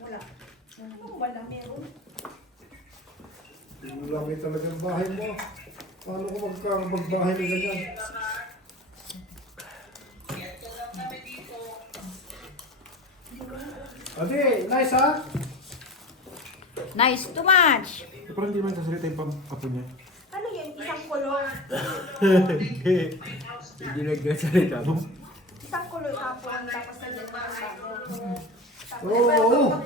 Wala. Wala meron. Laki talaga ang bahay mo. Paano ko magbahay na ganyan? Ate, nice ha? Nice, too much. Parang hindi man sasalita yung apo niya. Ano yan? Isang kulor. Hindi nagsasalita mo. Isang kulor tapon. Tapos na dyan Oo.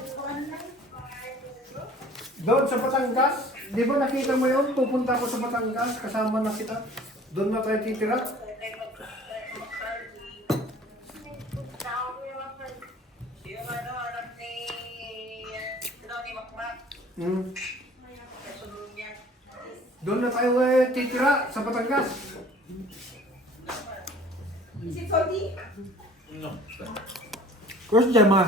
Doon sa Batangas, di ba nakita mo yun? Pupunta ako sa Batangas, kasama na kita. Doon na tayo titira. Hmm. Doon na tayo titira sa Batangas. Is it salty? Course dyan mga.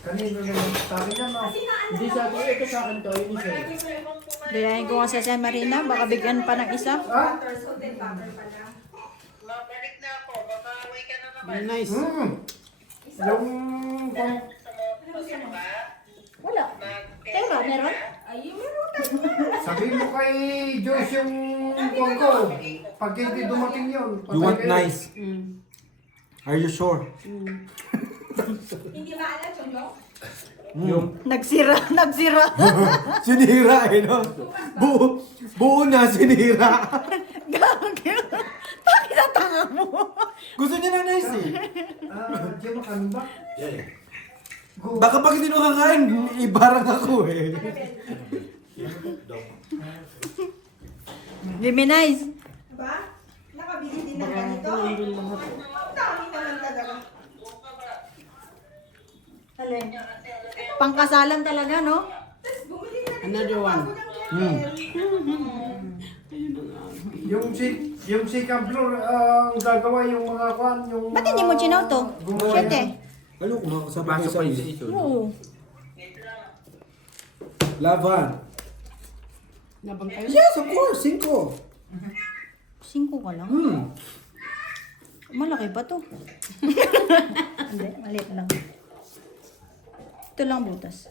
Kanino yan? Sabi niya, no? Hindi sa akin, ito sa akin to, yun isa. Bilayin ko nga sa San Marina, baka bigyan pa ng isa. Ha? Butter, salted butter pala. Mabalik na ako, babaway ka na naman. Nice. Hmm. Yung... Wala. Tera, meron? Ay, meron. Sabi mo kay Joyce yung kwan ko. Pag hindi dumating yun. You want patay kayo. nice? Are you sure? Hindi maalat yung no? Yung Nagsira. sinira eh no? Buo na sinira. Gagi. Bakit natanga mo? Gusto niya ng nice eh. Diyan makanin ba? Baka pag hindi mo kakain, ibarang ako eh. Give nice. Diba? Nakabili din ng ganito. Ang dami naman talaga. Alin? Pangkasalan talaga, no? Tapos bumili na rin Another siya ng one. bago ng kettle. Yung si Camplor, ang gagawa yung mga kwan, yung... Ba't hindi mo chinoto? gumawa Siyete. Ano kung makakasama kayo sa isa? Oo. Laban. Nabang kayo? Yes, of course. 5. 5 ka lang. Malaki pa to. Hindi, maliit lang. Ito lang butas.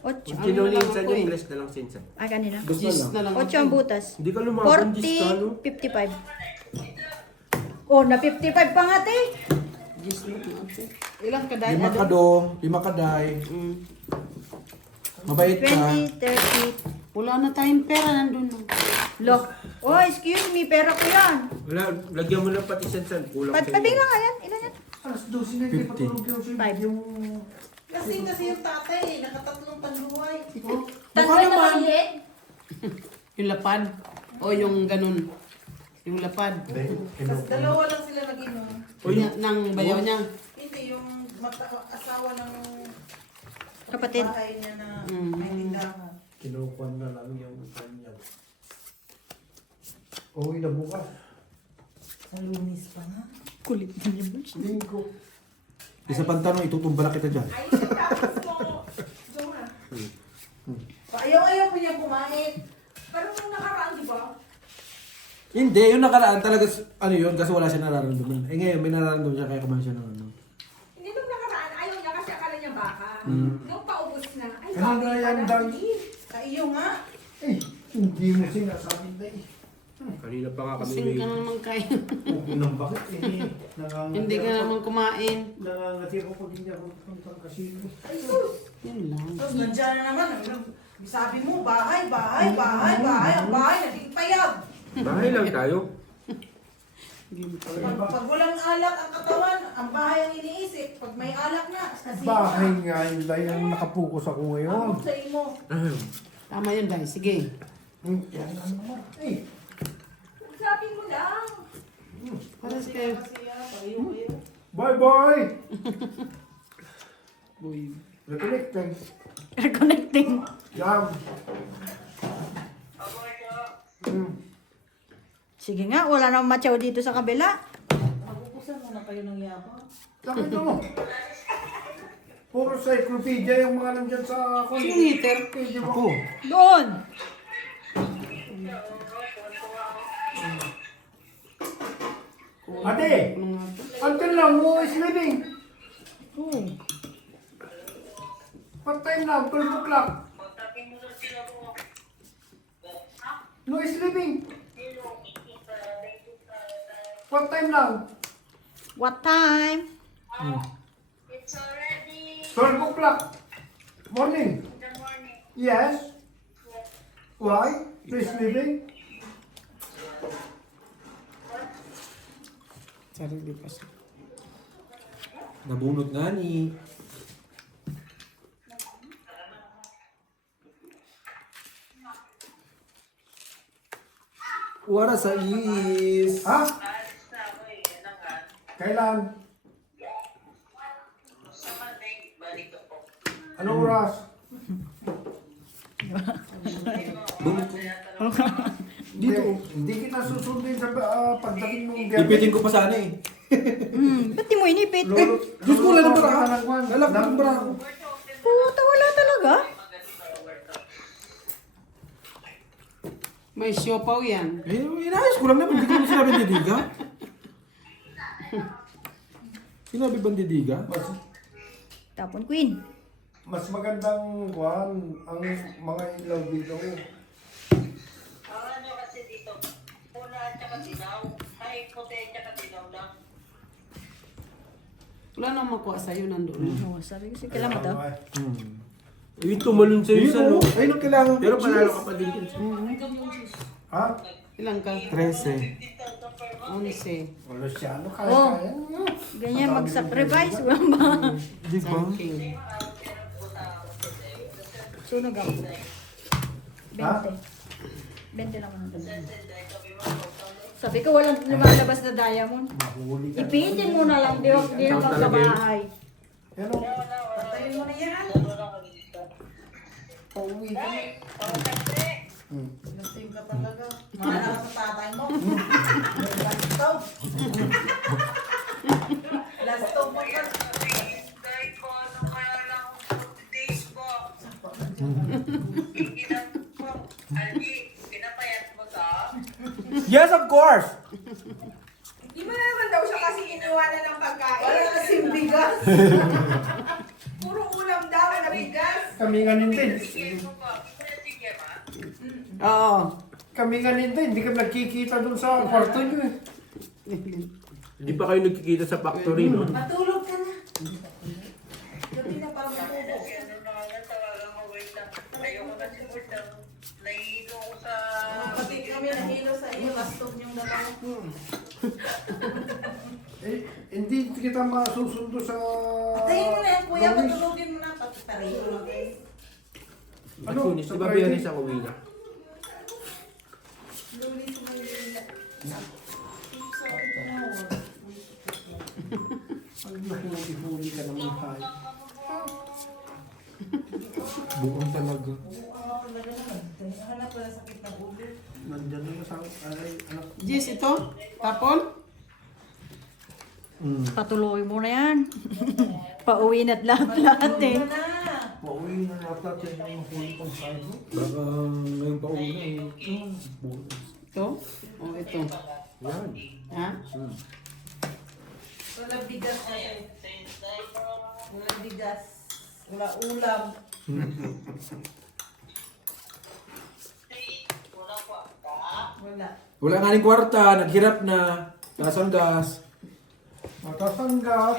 8. Kinulinsan yung Less na lang sinsa. Ay, kanina. Gusto Gis lang. na lang. 8 ang butas. Hindi ka lumaban, Diyos ka, no? 40, 55. Oh, na 55 pa nga, te. Gis na lang. Ilang kaday? 5 ka dong, 5 ka day. Mabait ka. 20, 30. Wala na tayong pera, nandun na. Look. Oh, excuse me, pera ko yan. Wala, lagyan mo lang pati sinsan. Kulang sa'yo. Tabi nga nga yan. Ilan yan? Alas 12 na hindi 50. patulog yung Five. yung... Kasi yung tatay, nakatatlong panluhay. Tatlo na maliit. Yung lapad. O yung ganun. Yung lapad. Tapos dalawa lang sila nag-inom. Nang bayaw niya. Hindi, yung asawa ng Kapatid. bahay niya na Mm. may tindahan. Kinukuhan na lang yung kanya. Uwi na bukas. Sa lunis pa nga. Kulit na niya. Linggo. Isa pang tanong, itutumbala kita dyan. Ayos yung tapos mo. Doon nga. Ayaw-ayaw po niya kumain. Pero nung nakaraan, di ba? Hindi, yung nakaraan talaga, ano yun, kasi wala siya nararamdaman. Eh ngayon, may nararamdaman siya, kaya kumain siya ng ano. Hindi nung nakaraan, ayaw niya kasi akala niya baka. Nung paubos na, ay Ano bakit na yan, pala? Dang? Sa iyo nga. Eh, hindi mo sinasabi na eh. Kanina pa nga kami Kasing ka na naman kayo. Okay lang bakit eh. Hindi ka naman kumain. Nangangati ako pag hindi ako puntang kasino. Yun lang. Tapos nandiyan na naman. Sabi mo, bahay. Ang bahay, naging payag. Bahay lang tayo. Pag walang alak ang katawan, ang bahay ang iniisip. Pag may alak na, kasi Bahay nga yun lang yung nakapokus ako ngayon. Ang sa imo. Tama yun, guys. Sige. Yan lang naman. Eh, Sabi mo lang. Paras kayo. Kasi pareho. bye-bye! Boy. Reconnecting. Reconnecting. Jam. Sige nga, wala namang matyaw dito sa kabila. Magukusan mo na kayo ng yabang. Bakit mo? Puro cyclopedia yung mga nandyan sa... Yung heater. Ako. Doon. Ate! Until now, who is living? Oh. What time now? 12 o'clock. No sleeping. What time now? What time? 12 o'clock. Morning. Yes. Why? No sleeping? Sarili pa siya. Nabunot nga ni. Oras sa is. Ha? Kailan? Anong oras? Dito. Hindi kita susundin sa pagdating ng gabi. Ipitin ko pa sana eh. Ba't di mo inipit? Diyos ko, wala ng bara. Nalak Lalak ng bara ako. Puta, wala talaga. May siopaw yan. Eh, inayos ko lang naman. Hindi ko naman sinabi didiga. Sinabi bang didiga? Tapon queen. Mas magandang kuhan ang mga ilaw dito. Ano kasi dito, pula at saka sinaw. Ay, puti at saka sinaw lang. Wala nang makuha sa'yo nandoon. Oh, sabi ko, sige lang ito. Yung tumalon sa'yo Ayun sa o. no. Ayun ang kailangan ko. Pero panalo ka pa din dyan. Ha? Ilang ka? 13. 11. Wala siya. Ano Oh. kaya? Ganyan mag-sacrifice. Wala ba? Di ba? Something. Sunog ako. 20. Ha? 20 naman ang dalawa. Sabi ko walang lumalabas na diamond. Mahuli ka. Ipitin mo na lang. Di na magkabahay. Yan o. Patayin mo na yan. Pauwi ka. Lasing ka talaga. Mahal ka sa tatay mo. Lasto. Lasto mo ka. Kahit po ano kaya lang days po. Ikinang po. Algi, pinapayat mo ka? Yes, of course! Di mo naman daw siya kasi iniwanan ng pagkain. Wala kasing bigas. Puro ulam daw na bigas. Kami nga din. Sige mo ba? Sige ma? Oo. Kami nga din. Hindi kami nagkikita dun sa kwarto nyo eh. Hindi pa kayo nagkikita sa factory, no? Matulog ka na. Gabi na para matulog. Ano na nga talagang wait lang. Ayoko na si Word lang. Nahihilo ko sa... Pati kami nahilo sa iyo. Lastog niyong dalawa. Eh, hindi kita masusundo sa... Patayin mo na yan, kuya. Lunes. Matulogin mo na. Pati pareho lang guys. Ano? Lunes, Sa di ba Friday? Biyernes ako uwi na? Lunes mo yung Pag nahuli-huli ka naman tayo. Buong talaga. Hanap ko na sakit ng ulo. Nandyan na sa... Ay, anak. Jess, ito? Tapon? Patuloy mo na yan. Pauwi na't lahat-lahat eh. Ano na? Pauwi na nata siya yung huli kong sayo. Baka ngayon pa una eh. Ito? O ito? Yan. Ha? Wala bigas kasi. Wala bigas. Wala ulam. Wala. Wala nga rin kwarta, naghirap na. Nasang gas. Matasanggas.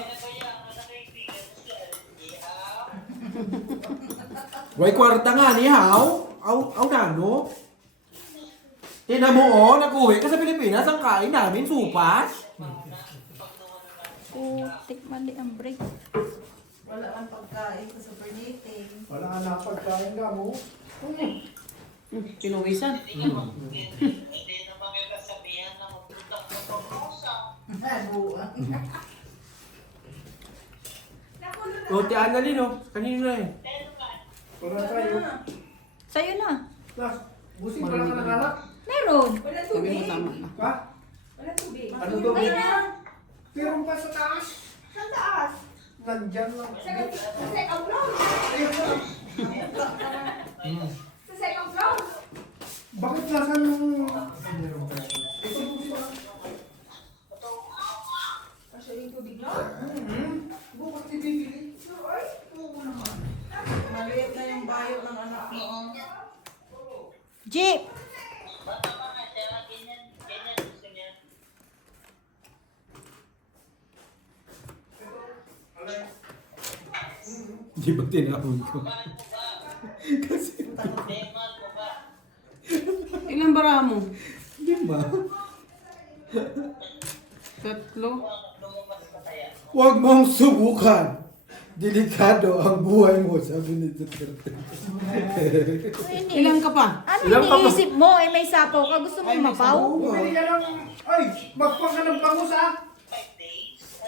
Way kwarta nga ni Haw. Aw nano. Tingnan mo oh, nag-uwi ka sa Pilipinas, ang kain namin, supas. Putik mali ang break. Wala ang pagkain sa supernating. Wala ka na pagkain ka mo. Pinuwisan. Hindi naman may kasabihan na magpunta ko sa Rosa. Nabuang. O, ti Annalyn, no? Kanino na eh? Para tayo. Sa'yo na. Nas, busing pala ka ng anak. Meron. Wala Sabi mo tubig. tama na. Ha? Wala tubig. Ano daw? Ayun na. Meron pa sa taas. Sa taas. Nandyan lang. Sa second floor. Ayun na. Sa second floor. Bakit nasan yung... Meron pa. Ito busing pala. Kasi yung tubig na. Bakit ibibili? Ay, oo naman. Maliit na yung bayo ng anak mo. Jeep! Di ba tinapon ko? Ilan bara mo? 5. Tatlo. Huwag mong subukan. Delikado ang buhay mo, sabi ni Duterte. Ilan ka pa? Ano Ilang ka ba? iniisip mo? Eh, may sapaw ka. Gusto mo mapaw? Bumili ka ng, ay, magpang ka ng bangus ah.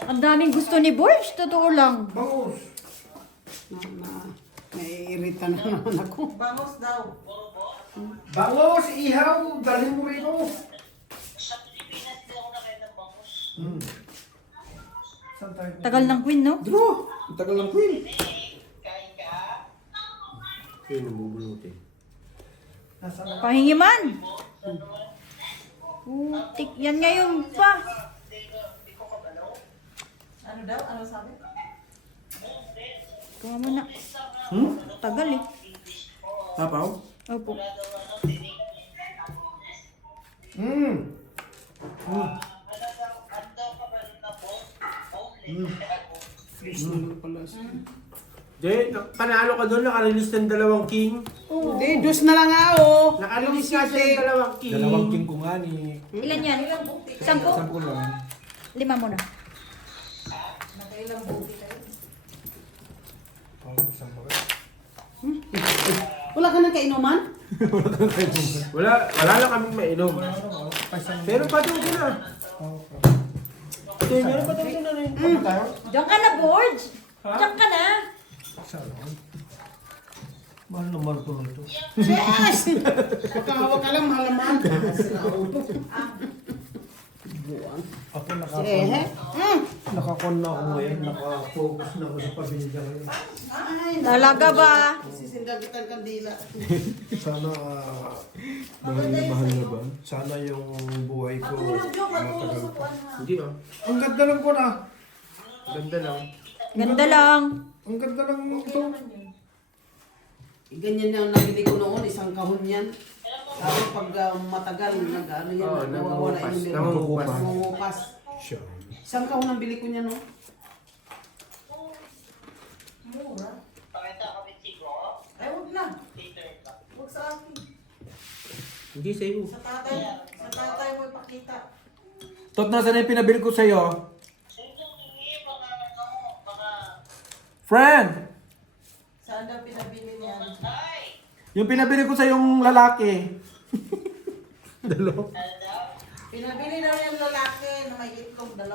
Ang daming gusto ni Borge. Totoo lang. Bangus. Naiirita na naman ako. Bangos daw. Bangus, ihaw, dalhin mo rito. Sa Pilipinas, hindi ako nakain ng bangus. Saan tayo? Tagal ng queen, no? Bro, ang tagal ng queen. Kain ka? Kaya nabubulutin. Nasaan na? Pahingi man. Tik, yan ngayon pa. Ano daw? Ano sabi? Kuha mo na. Tagal eh. Tapaw? Opo. Di, panalo ka doon, nakarelease ng 2 king. Hindi, dos na lang ako. Nakarelease nga siya ng 2 king. Dalawang king ko nga ni... Ilan yan? 10? 10 lang. 5 muna. Nakailang buki kayo. Wala ka nang kainuman? Wala na kaming mainom. Pero patungin na. Ito, meron patungin na rin. Diyan ka na, Borge. Diyan ka na. Mahal naman ito nito. Yes! Pagkahawak ka lang, mahalaman. Ako Eh, nakakon na ako ngayon. Nakafocus na ako sa pamilya ngayon. Talaga ba? Sisindag kitang kandila. Sana, Mahal na ba? sana yung buhay ko Matulog yung matulog matagal sa pa. kuwan ha. Hindi ah. Ang ganda lang ko na. Ganda lang. Ganda lang. Ang ganda lang ito. Ganyan na ang nabili ko noon, isang kahon yan. Sabi pag matagal, nag-ano yan, Oo, nawawala nangungupas. yung Nangungupas. Nangungupas. Siya. Isang kahon ang bili ko niya, no? Mura. Pakita kami siguro. Ay, huwag na. Later ka. Huwag sa akin. Hindi sa'yo. Sa tatay mo ipakita. Tot, nasa na yung pinabili ko sa'yo? Friend! Saan daw pinabili niyan? Yung pinabili ko sa yung lalaki. Pinabili daw yung lalaki na may itlog 2.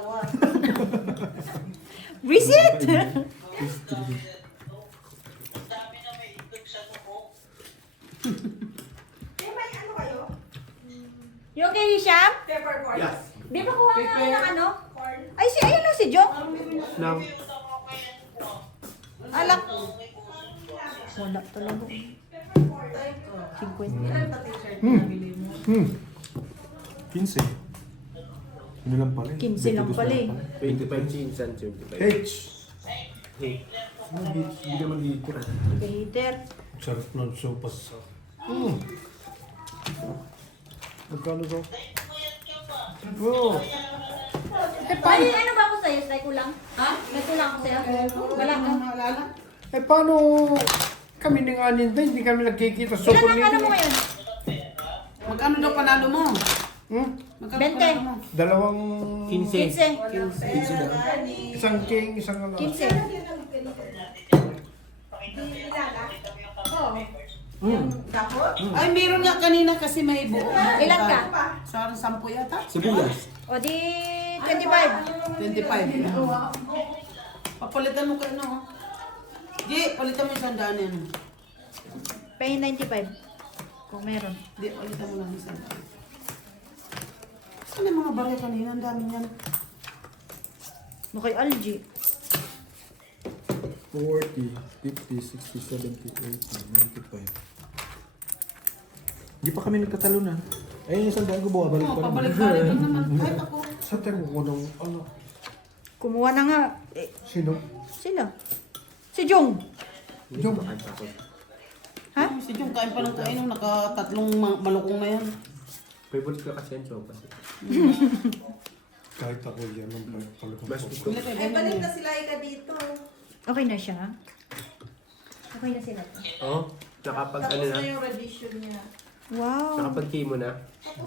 Visit! Dami na may itlog sa noo. Eh, may ano kayo? Yung kay Hisham? Peppercorn. Yes. Di ba kuha nga Pepe. ng ano? Corn. Ay, ayun lang si Jong. Nang, Alak. Wala talaga. Tay ko. 50. Ilan pa t-shirt pinabili mo? 15. Ano lang pala? 15 lang pala eh. 25 chinsan, 75. H. Hindi naman dito. Hater. Sarap ng sopas. Magkano to? Oh. Ay, ano ba ako sa'yo? May kulang? Ha? May kulang ako sa'yo? Wala ka. Naalala? Eh paano kami ng anin din? Hindi kami nagkikita. Ilan ang ano mo ngayon? Magkano daw panalo mo? Magkano 20. panalo mo? Dalawang 15. 15. isang king, isang ano. 15. Yung dahon? Ay, meron nga kanina kasi may buo. Ilan ka? Sa 10 yata? Sibuyas. O di 25. 25. Papalitan mo kayo, no? Di, palitan mo yung 100 yan. Pay 95. Kung meron. Di, palitan mo lang yung 100. Saan yung mga barya kanina? Ang dami yan. Mo kay Algie. 40, 50, 60, 70, 80, 95. Hindi pa kami nagkatalunan. Ayun yung sandaan ko, bumabalik Oo, pa rin. pabalik-balik lang naman. Kahit ako. Sa tayo ko ng ano? Kumuha na nga. Eh, Sino? sila. Si Jong. Yung, Ha? Si Jung, kain pa ng kain nung nakatatlong malukong na yan. Favorite ko kasi yan, sopas. kahit ako yan, ang palukong Mas ko. gusto ko. Eh, balik na sila Ika dito. Okay na siya? Okay na sila. Oo. Nakapag ano Tapos na. na yung revision niya. Wow. Nakapag chemo na.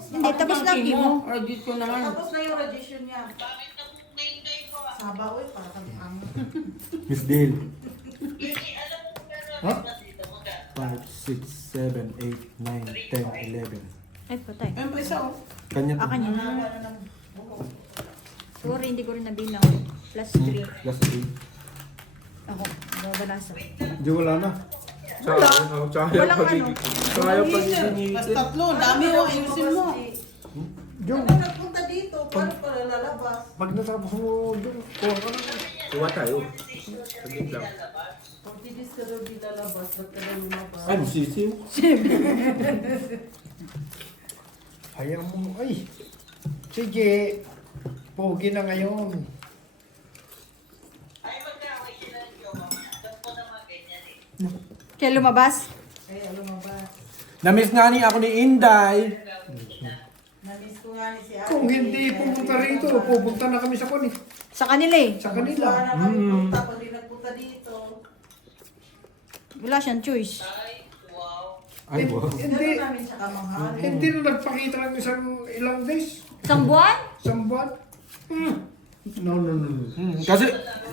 Hindi, tapos na chemo. Radiate ko naman. Tapos na yung revision niya. Saba, uy, parang ang... Miss Dale. Ha? 5, 6, 7, 8, 9, 10, 11. Ay, patay. Ayun pa isa oh. Kanya to. Kanya na. Sorry, hindi ko rin nabilang. Plus 3. Last 8. Ako, babalasa. Hindi, wala na. Tsaka Walang pagiging. Tsaka yung pagiging. Mas tatlo, ang dami oh, ayusin mo. Yung, Ano nagpunta dito? Paano pala lalabas? pag natapos mo doon, kuha ka na. Kuha tayo. Saglit lang. Pag hindi ka daw di lalabas, ba't ka daw lumabas? Ay, sisiw. Hayaan mo, ay. Sige, pogi na ngayon. Ay, magkakaway sila ng Joma. Doon po naman ganyan Kaya lumabas? Kaya lumabas. Namiss nga ni ako ni Inday. Namiss ko nga ni si Ate. Kung hindi pupunta rito, pupunta na kami sa kon eh. Sa kanila eh. Sa Wala kanila. na kami punta, pag di nagpunta dito. Wala siyang choice. Ay, wow. Hindi, Gano'n namin siya kamahal. hindi na nagpakita ng isang ilang days. Isang buwan? Isang buwan. No, no, no, no.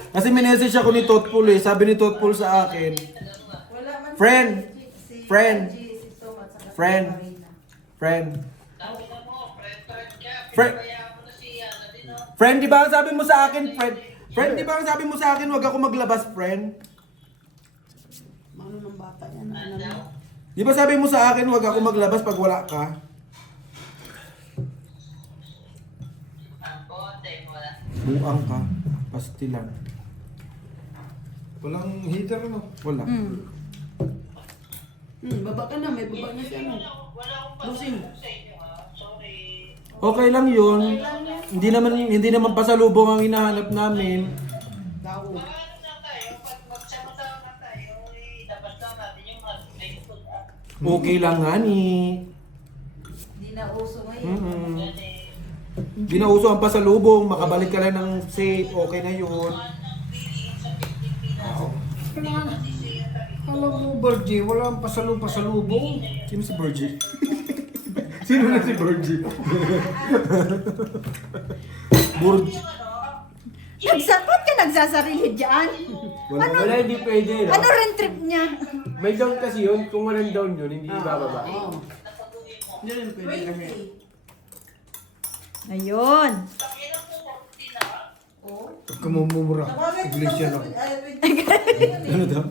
Kasi minessage ako ni Totpul eh. Sabi ni Totpul sa akin, Wala man Friend. si Friend. Angie, si Tom, at saka si Friend. Marina. friend, Sabi na mo, friend ka. Friend. Kaya mo na siya. Ano din, no? friend, di ba ang sabi mo sa akin, friend? Friend, di ba ang sabi mo sa akin, wag ako maglabas, friend? Ano ng bata yan? Ano? Di ba sabi mo sa akin, wag ako maglabas pag wala ka? Ang bote, wala. Buang ka, pastilan. Walang heater, no? Wala. Baba ka na, may baba na siya. No? Wala akong Lusing. pasalubong sa inyo, ha? Sorry. Okay lang yun. Hindi naman pasalubong ang hinahanap namin. Daw. Ano na tayo? Pag magsama-sama na tayo, dapat lang natin yung mga food, ha? Okay lang nga ni. Di na uso ngayon. Mm-mm. Yan eh. Di na uso ang pasalubong, makabalik ka lang ng safe, okay na yun. Alam mo, Bergie, wala ang pasalubong. Sino si Virgie? Sino na si Virgie? Burgie. Ba't ka nagsasarili dyan? Wala, hindi pwede. No? Ano rin trip niya? May down kasi yun. Kung walang down yun, hindi bababa. Oo. Hindi rin pwede kasi. 20. Ayun. Oh. Huwag ka mamumura. Sabagay, Iglesia lang. 20. Ano daw?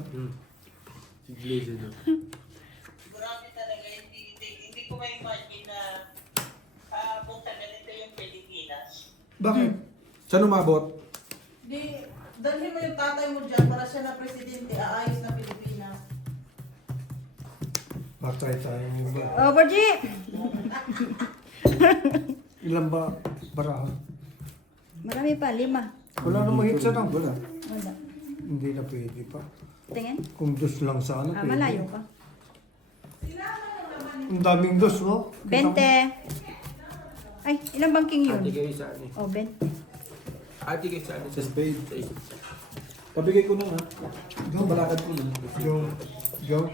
Si Glaze no? Grabe talaga, hindi ko ma-imagine na punta ganito yung Pilipinas. Bakit? Saan umabot? Di, dalhin mo yung tatay mo dyan para siya na presidente, aayos na Pilipinas. Patay tayo mo ba? Oh, Borgie! Ilan ba barahon? Marami pa, 5. Wala namang hitsa lang. Wala. Wala. Hindi na pwede pa. Tingin? Kung dos lang sana, pwede. Malayo pa. Ang daming dos, no? 20. Ay, ilang bangking yun? Ate kayo sa ano eh. Oh, 20. Ate kayo sa ano. Sa spade. Pabigay ko na nga. Balakad ko na. Joe, Joe,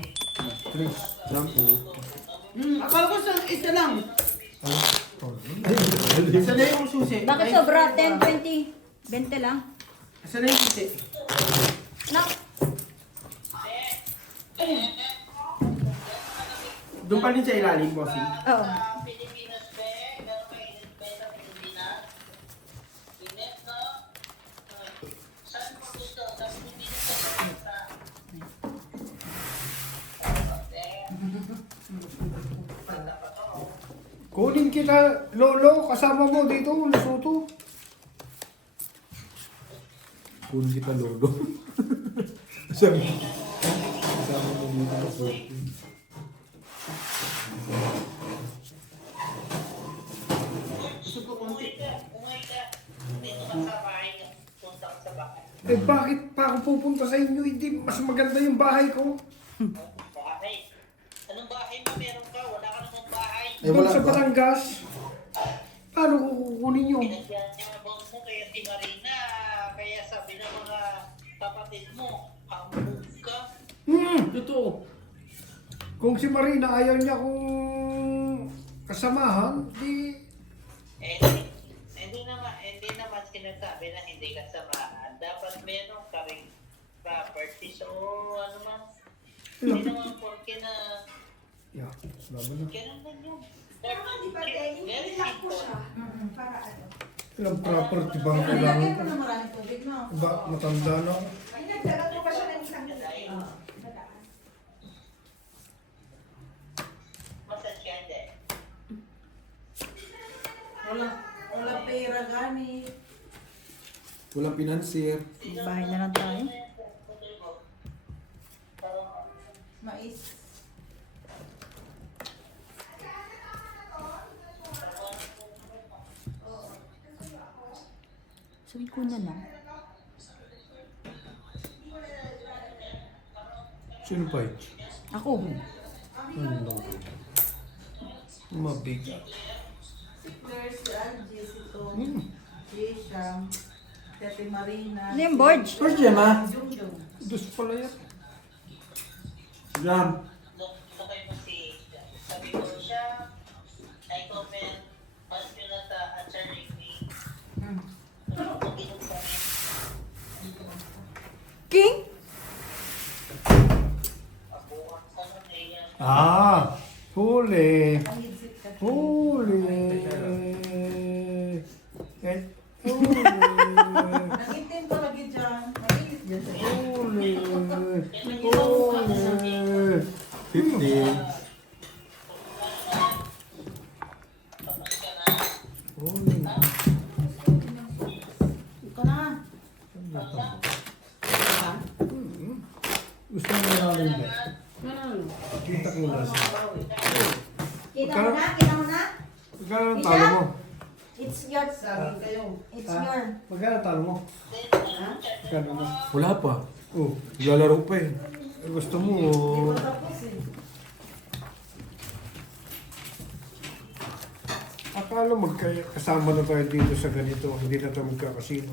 please. Shampoo. Akala ko sa isa lang. Oh, Isa na yung susi. Bakit sobra? 10, 20. 20 lang. Isa na yung susi. Nak. Doon pa rin sa ilalim, bossing. Oo. Pilipinas, be, gano'n mainit ba sa Pilipinas? Init, no? Saan mo gusto? Saan mo hindi sa Pilipinas? kunin kita, Lolo, kasama mo dito, Lesotho. Kun kita lolo. Sabi. Kasama mo dito sa birthday. Umuwi ka. Dito ka sa bahay. Punta ka sa bahay. Eh bakit pa ako pupunta sa inyo? Hindi mas maganda yung bahay ko. Bahay. Anong bahay mo meron ka? Wala ka namang bahay. Eh, Doon wala sa ba? Batangas. Paano ko kukunin yun? Pinagyan niya ang bang mo kaya si Marina. Kaya sabi ng mga kapatid mo, hambog ka. Totoo. Kung si Marina ayaw niya kung kasamahan, di... Eh, hindi naman sinasabi na hindi ka samahan. Dapat meron ka rin properties o ano man. Hindi naman porke na Yeah, laban na. ganun lang yun. Very simple. Ilang property ba ang Nilagyan kailangan mo ko? na maraming tubig, no? Ba, matanda na. Massage ka hindi. Wala pera gani. Walang financier. Bahay na lang tayo. Mais. Sabi ko na lang. Sino pa yun? Ako. Ano? Mabigat. Si Claire, si Angie, si Tom, Jesham, si Ate Marina. Ano yung board? First Gemma. Si Jungjung. Dos pala yan. Jam. Sabay mo si, sabi ko siya, I comment, mas yun na sa attorney fee. Ginom kami. King? Abuhan ka nun eh yan. Ah! Huli! Ang higsit ka. Huli! Eh, huli! Nakitin palagi dyan. Mainit dyan sa Huli! Huli! 15. Huli! Ikaw na. Gusto mo na rin ba? Kita ko na siya. Kita mo na? Kita mo na? Magkano ang talo mo? It's your... Sabi kayo. It's your... Magkano ang talo mo? Magkano mo? Wala pa. Oh, Lalaro pa eh. gusto mo... Hindi ko tapos eh. Akala magkasama na tayo dito sa ganito, hindi na tayo magkakasino.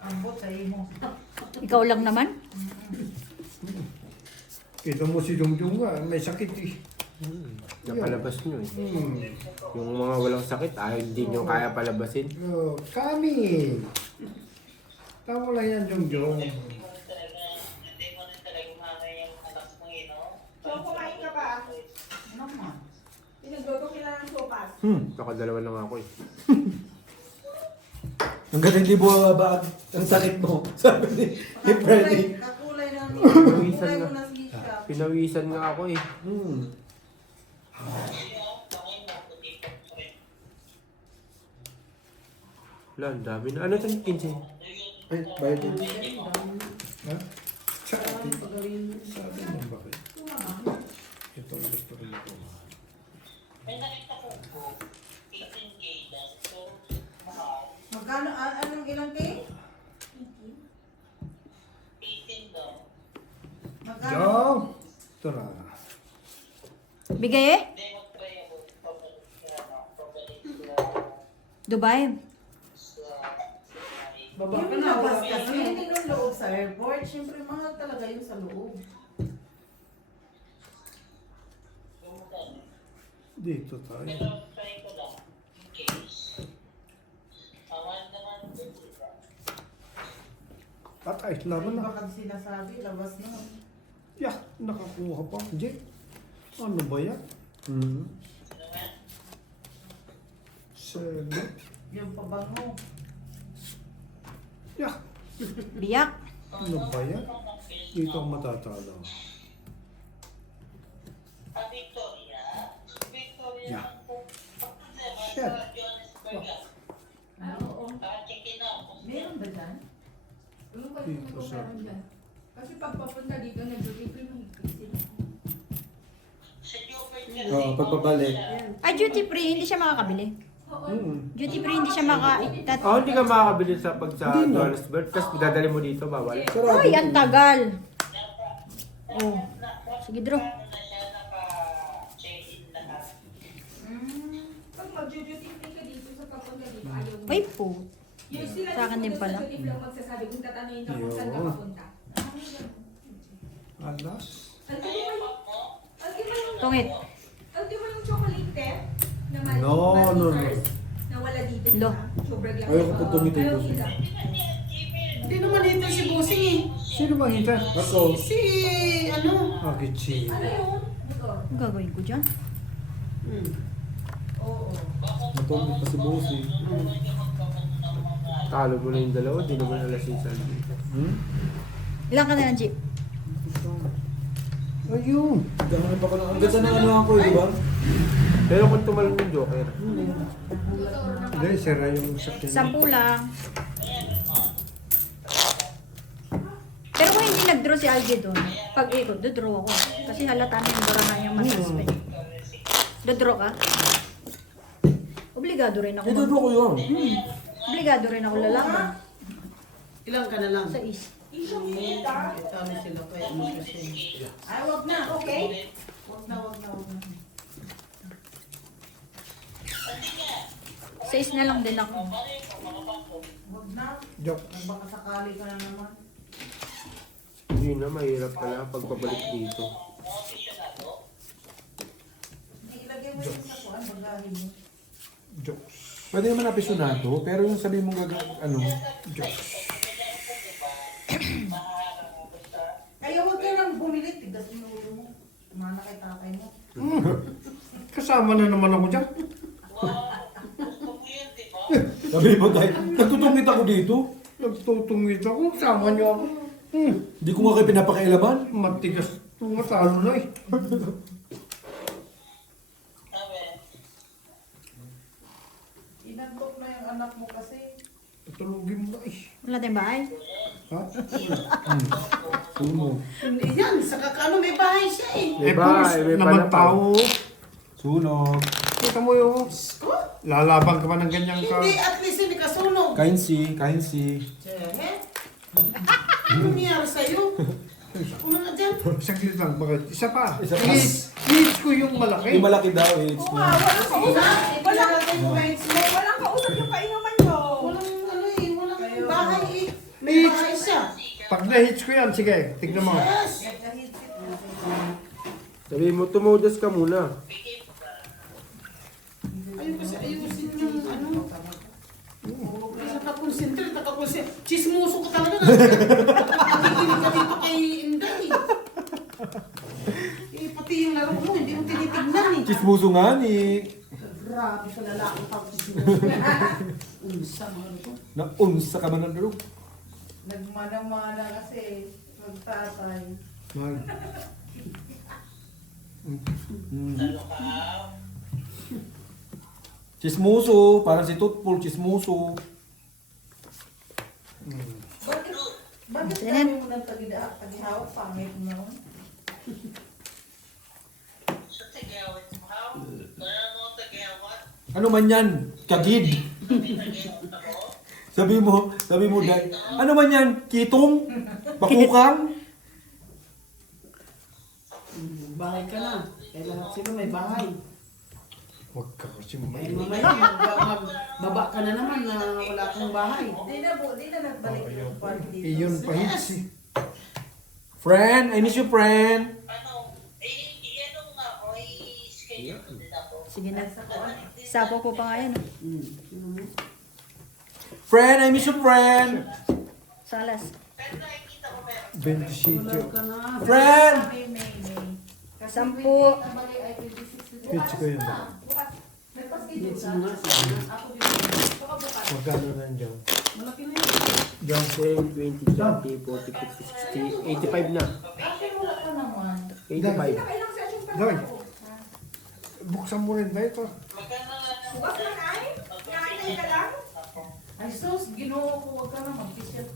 Ang bot sa imo. Ikaw lang naman? Kita mo si Jungjung nga, may sakit eh. Napalabas nyo eh. Hmm. Yung mga walang sakit, hindi nyo kaya palabasin. Oh, kami! Tama lang yan, Jungjung. Hindi mo rin talaga umangay yung anak mo eh, no? So, kumain ka ba? Ano man? Pinagluto kita ng sopas. Nakadalawa na nga ako eh. Hanggat hindi bumababa ang sakit mo. Sabi ni Freddy. Kakulay na ni. Pinawisan Kakulay nga. mo na si Shop. Pinawisan nga ako eh. Wala, ang dami na. Ano ito? 15? Ay, bayad din. Ha? Sabi mo bakit? Ito ang gusto rin ito. May nakita ko po, 18K lang. So, mahal. Magkano? Anong ilang kay? 18 daw. Magkano? Jom! Ito na. Bigay eh? Hindi mo try ako. Pabalik Dubai. sa Baba ka na. Labas kasi. Hindi yung loob sa airport. Siyempre, mahal talaga yung sa loob. Dito tayo. Pero try ko lang. In case. Awan naman. Patay, laban na. Baka sinasabi, labas na. Yeah, nakakuha pa. Jay, ano ba yan? Seven. Yung pabango. Yeah, Biyak. ano ba yan? Dito ang matatalo. Victoria. Victoria. Yeah. Sa Shit. Johannesburg. Oo. Chicken out. Meron ba dyan? Dito sa... Kasi pag papunta dito, nag-delivery mo sila. Sa Joburg kasi. Oo, pagpabalik. Ay, duty free. Hindi siya makakabili. Duty free, hindi siya makaitat. Oh, hindi ka makakabili sa pag sa Hindi na. Johannesburg. Tapos dadali mo dito, bawal. Sarado. Ay, ang tagal. Oh. Sige, Drew. Ano na siya, naka-check-in lahat. Pag mag-duty free ka dito sa papunta dito, ayaw mo. Ay po. Yung sila Sa akin din pala. Sa duty free lang magsasabi kung tatanungin ka kung saan ka Yun. papunta. Alas. Tungit. Di mo yung chocolate tip? Na No, no, no. Na wala dito. Lo. Sobrang lang. Ayoko pag tumitig Ayaw ko. kita. Hindi naman ito si Bossing eh. Sino bang hita? Ako. Si, ano? Akichi. Ano yun? Ito. Ang gagawin ko dyan? Matulog pa si Bossy. Talo mo na yung dalawa, di naman alas yung saldi. Ilan ka na lang, Jeep? Ayun. Gano'n pa ko na. Ang ganda ng ano ako, di ba? Pero kung tumalon yung Joker, Hindi, sira yung sakyan. 10 lang. Pero kung hindi nag-draw si Algie doon, pag ikot, dodraw ako. Kasi halata na yung barahan niyang masuspend. Dodraw ka? Obligado rin ako. Ito ko yun. Obligado rin ako lalaban. Ilang ka na lang? Sa is. Ito ano sila kaya ano kasi. Ay, wag na. Okay? Wag na, wag na, wag na. Sa is na lang din ako. Wag na. Joke. Baka sakali ka na naman. hindi na, mahirap ka na pagpabalik dito. Ilagay mo yung sa kuwan, bagahin mo. Jokes. Pwede naman apisyonato, pero yung sabihin mong ano, Jokes. Kaya huwag ka nang bumili, tigas yung ulo mo. Mana kay tatay mo. Kasama na naman ako dyan. sabi mo dahil, nagtutungit ako dito. Nagtutungit ako. Sama niyo ako. Hindi ko nga kayo pinapakailaman. Matigas. Tumatalo na eh. Inantok na yung anak mo kasi. Patulogin mo na eh. Wala tayong bahay? Ha? Suno. Hindi yan, sa kakano may bahay siya eh. May Eh, bahay, pulis may naman palapaw. tao. Sunog. Kita mo yung lalaban ka pa ng ganyan ka. Hindi, at least hindi ka sunog. Kainsi. Ano nangyari sa'yo? Ako na nga dyan. Saglit lang, bakit? Isa pa. Isa pa. Hits ko yung malaki. Yung malaki daw, it's Oo na. nga, walang kausap. Walang, Walang walang kausap yung kainuman nyo. ano eh, walang bahay eh. May May bahay siya. Pag na-hits ko yan, sige, tignan mo. Yes. Sabi mo, tumodas ka muna. Ayun kasi ayusin yung ano. Kasi nakakonsentrate. Chismoso ka talaga. Nakikinig ka dito kay Inday. Eh, pati yung laro mo, hindi mo tinitignan eh. Chismuso nga ni. Grabe ka lalaki pag chismoso. Unsa mga ano to? Naunsa ka man ng durog. Nagmana-mana kasi magtatay. Mahal. Chismuso, parang si Tutpul, chismuso. Bakit Sinan? kami mo nang tagihawak pangit mo naman? Sa tagawin mo, how? Kaya mo tagawat? Ano man yan? Kagid. sabi mo, dahil, ano man yan? Kitong? Bakukang? Bahay ka na. Kaya lahat sila may bahay. Huwag ka kasi Eh, mamaya. mamaya, magbaba ka na naman na wala kang bahay. Di na nagbalik yung party dito. Iyon pa hits eh. Friend, I miss you, friend. Ano? Ano nga ako, i-schedule din ako. Sige na. Sapo ko pa nga yan. Friend, I miss you, friend. Salas. Pero nakikita ko meron. 27. Ka na. Friend! May. 10. Hits ko yun. Hits mo nga. Magkano nandiyan? Malaki na yun. Diyan. 10, 20, 30, 40, 50, 60, 85 na. Ate, wala ka naman. 85. Ilang session pa Dahil. ako. Buksan mo rin ba ito? Magkano nga lang? Bukas man ay? Nakainay ka lang? Ay sus, ginoo ko, wag ka naman. T-shirt.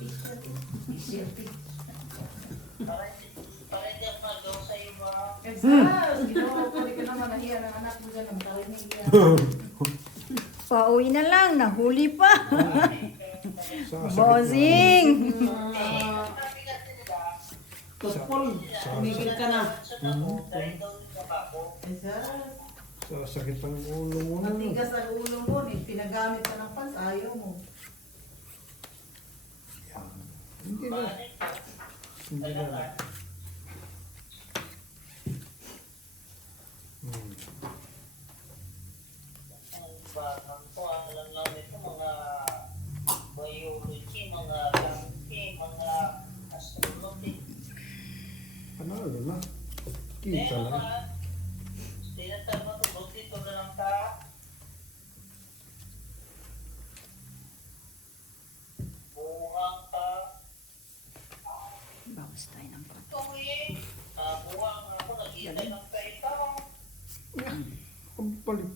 Para hindi ako magawa sa iba. Exact. Ginoo ko, di ka naman nahiya ng anak mo dyan. Ang tawin niya. Pauwi kakauwi na lang, nahuli pa. Sasakit na. Bossing! Totpol, umigil ka na. Dahil daw yung tabako. Sasakit ang ulo mo na. Matigas ang ulo mo, pinagamit ka ng pants, ayaw mo. Yan. Hindi na. Hindi na. Ang alam lang ito, mga biology, mga langki, mga astronomy. Panalo na. Kita na. Tinatama ko, buti ito na lang ka. Buhang ka. Bawas tayo ng pot. Tuwi. Buhang ako, nag-iitay ng kaita. Ang palit.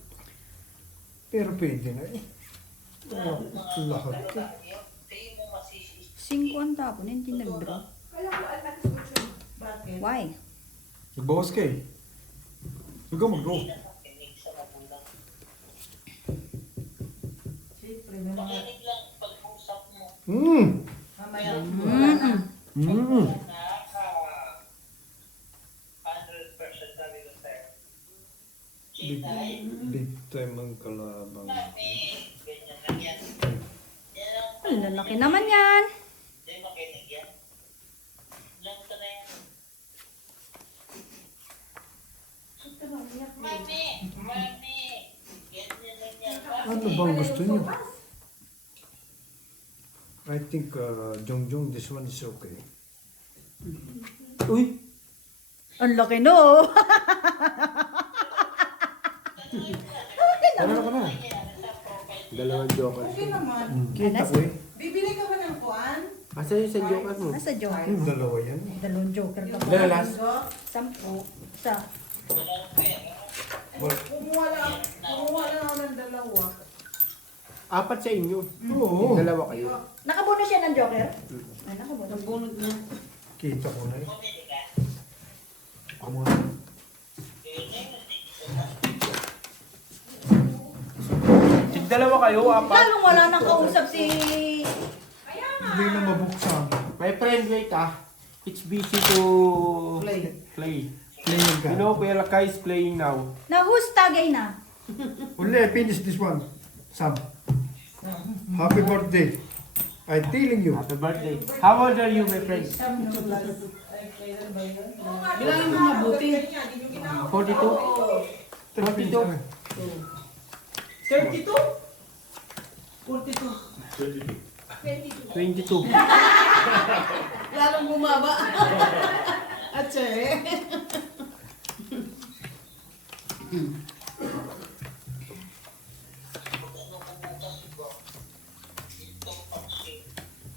Pero pwede na eh. Lahat eh. Hindi mo masisisi. 5 ang tapon, hindi nag-draw. Kala ko anak ko siya. Bakit? Why? Nagbawas ka eh. Huwag ka mag-go. Nakikinig sa magulang. Siyempre, may mga Makinig lang pag-usap mo. mamaya. Mm-mm. Naka 100% sabi ko sa'yo. Chinay, Big time ang kalabang. mami, ganyan lang yan. Yan ang Ang lalaki naman yan. hindi makinig yan. Lang ka na yan. Mami, mami, ganyan lang yan. Ano bang gusto niyo? I think, Jongjong, this one is okay. Uy! Ang laki no. Ano ka na? Dalawang joker. Okay naman. Kita ko eh. Bibili ka ba ng kuan? Asa yung sa joker mo? Nasa joker. Yung dalawa yan. Dalawang joker ka pa. Dalalas. 10. Sa. Kumuha lang ako ng dalawa. Apat sa inyo. Oo. Dalawa kayo. Nakabuno siya ng joker? Ay, nakabuno. Nagbunot na. Kita ko na eh. Ako muna. Dalawa kayo, apat. Lalong wala nang kausap si... Hindi na mabuksan. My friend, wait ah. It's busy to Play. play. Playing ka. You know, Kuya Lakay is playing now. Na who's tagay na? Uli, finish this one. Sam. Happy birthday. I'm telling you. Happy birthday. How old are you, my friend? Bilangin mo mabuti. 42? 42? 32? 22. Lalong bumaba. At siya eh.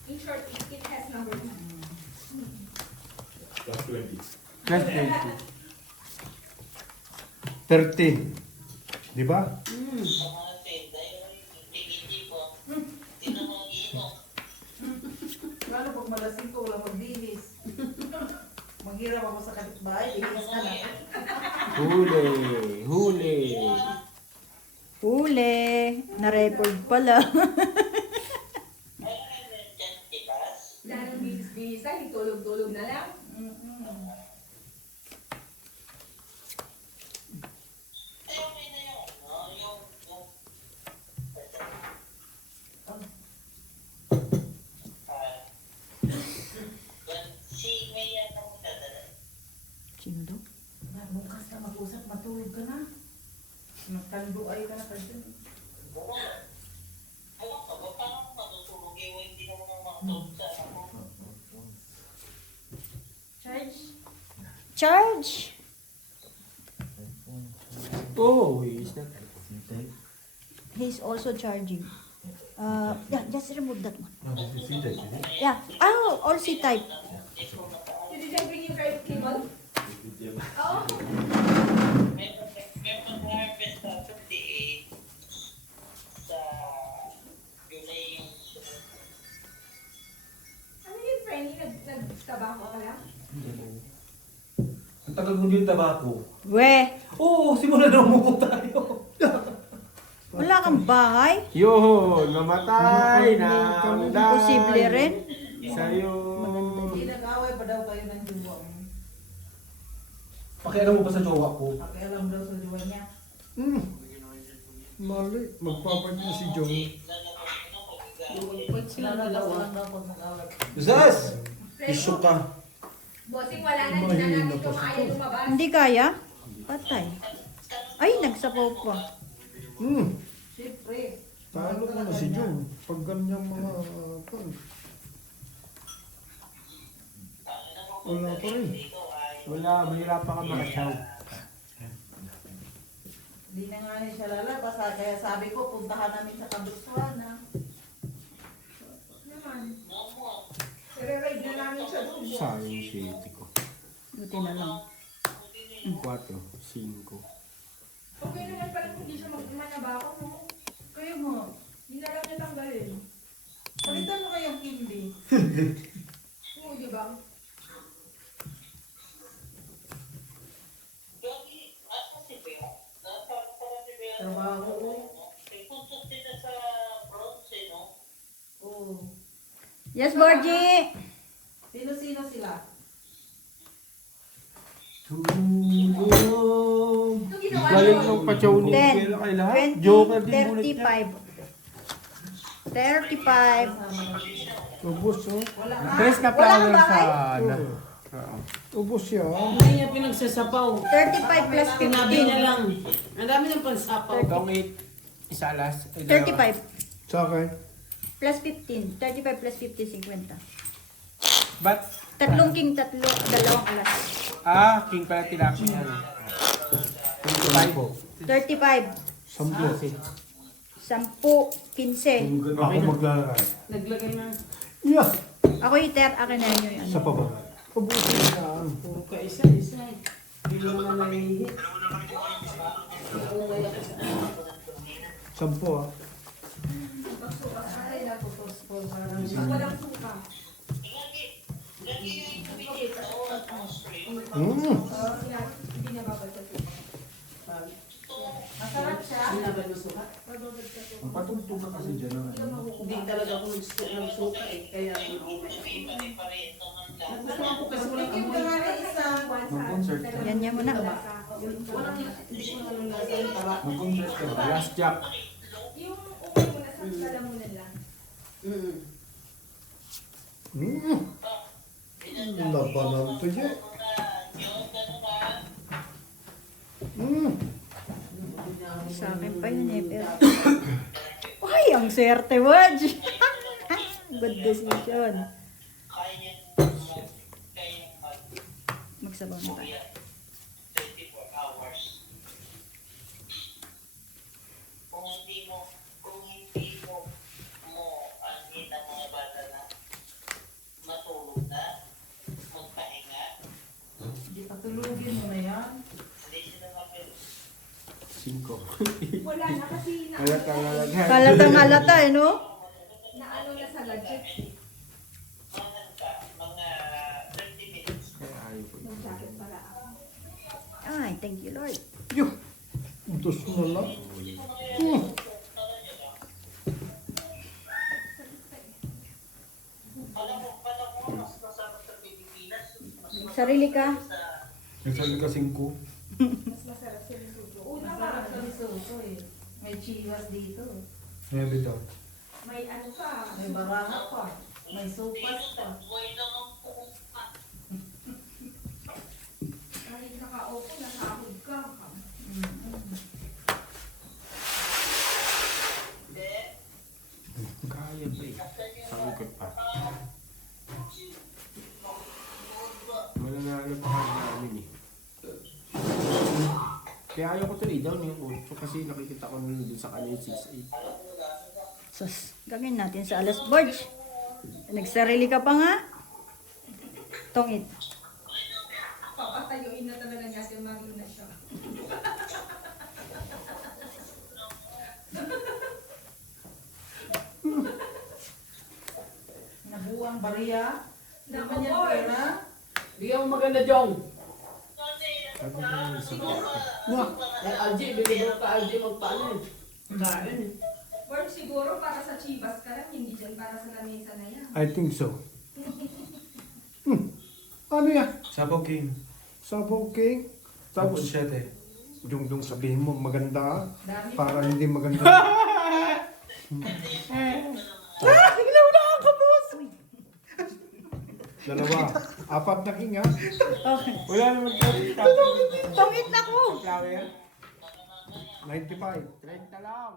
In short, it has number 2. Plus 20. 13. Di ba? Lalo pag malasing ko, wala magbihis. Maghirap ako sa kapitbahay, ihis na lang. Huli. Huli. Huli. Na-record pala. Dahil bilis-bilisan, itulog-tulog na lang. Sino daw? Bukas ka mag-usap, matulog ka na. Nagkanduay ka na kasi. Charge. Oh, he's not. He's also charging. Yeah, just remove that one. Yeah. Oh, all C-type. You didn't bring your cable? Oo. Ano yun, Frenny? Nagtabako ka lang? Ang tagal mo yung tabako. We. Oo, simula na umupo tayo. Wala kang bahay? Yun, namatay na ang Imposible rin. sa'yo. Hindi nag-away pa daw kayo ng jowa mo. Pakialam mo ba sa jowa ko? Pakialam daw sa jowa niya. Mali, magpapadya si John. Pag sila dalawa. Lang daw pag mag-away. Zaz! Iso ka. Bossing, wala na. Hindi na namin kumaya lumabas. Hindi kaya? Patay. Ay, nagsapaw pa. Siyempre. Talo ko na si John. Pag ganyan mga pan. Wala pa rin. Wala, mahirapan ka makasyaw. Hindi na nga niya siya lalabas. Kaya sabi ko, puntahan namin sa Kabuswana. Naman. I-ride na namin siya doon. Sayang city ko. Buti na lang. 4, 5. Okay naman pala kung hindi siya manabako mo. Kayo mo. Hindi na lang niya tanggalin. Palitan mo kayong kindi. Oo, di ba? Gagi, asa si Bea? Para si Bea. Trabaho ko. Puntos sila sa bronze, no? Oo. Yes, Borgie! Sino-sino sila? Tulong. Ito ginawa Galing niyo. ng pachaw ni 10, Bella kay lahat. 20, Joker din ulit niya. 35. 35. Ubus, oh. Tres na Wala kang flower bahay? sana. Ubus yan. Hindi niya pinagsasapaw. 35 plus Tinabi niya 15. lang. Ang dami ng pansapaw. Itong 8, isa alas. 35 Sa akin. plus 15. 35 plus 50, 50. Ba't? Tatlong king, dalawang alas. King pala tilapia niya. 35. 10, 15. Ako maglalagay. Naglagay na. Yeah. Ako iter, akin na yun yung Sa ano. baba. Ubusin yan. Puro ka isa-isa. Hindi mo na nahihi. 10, ah. Walang suka. Hindi na babad sa suka. Masarap siya. Sinabad mo suka? Ang patugtog na kasi dyan. Hindi talaga ako ng suka eh. Kaya nagustuhan ko kasi walang Yung amoy. mga isa. Mag-concert ka. Yan niya muna. Walang hindi ko nalang lasa yung taba. Mag-concert ka ba? Last jack. Yung okay mo na sa lalamunan lang. Labanan to dyan. Sa akin pa yun eh. Pero... Ay, ang swerte, Waj! Good decision. Magsabaw na tayo. 24 hours. Kung hindi mo angin ang mga bata na matulog na, magpahinga, Hindi patulugin mo na yan. hindi sila mapil. 5. Wala na kasi na, Halatang halaghan. Halatang halata eh, no? na ano na sa budget. Mga 30 minutes. Kaya ayaw ko. Mag-jacket pala ako. Ay, thank you, Lord. Utos mo lang. Alam mo, mas masarap sa Pilipinas. Sarili ka. Nagsabi ka 5. Mas masarap sa Lesotho. Una Masarap pa, sa risotto eh. May chiwas dito. Heavy daw. may ano pa. May baraha pa. May sopas pa. Buhay lang ang puong pa. Kahit nakaupo, nasahod ka. Kaya ba eh. Sangkot pa. Mananalo pa kami namin eh. Kaya ayaw ko tuloy down yung 8 kasi nakikita ko nung dun sa kanya yung 6-8. Sus, gagawin natin sa alas, Borge. Nagsarili ka pa nga. Tongit. Papatayuin na talaga natin Marina siya. Nabuang bariya. Hindi Nako, man yan boy. pera. Bigyan mo maganda, Jong. Sabi ko yung 6-8. Ay, Algie, bigyan mo ka, Algie, magpaano eh. Kain eh. Work siguro para sa Chivas ka lang, hindi dyan para sa lamesa na yan. I think so. Ano yan? Sabaw King. Sabaw king? Tapos Tapos, siya te. yung sabihin mo maganda, Dami para hindi maganda. Dalawa, apat na king ha? Wala naman tayo. Tungit na ko! Flower. 95. 30 lang.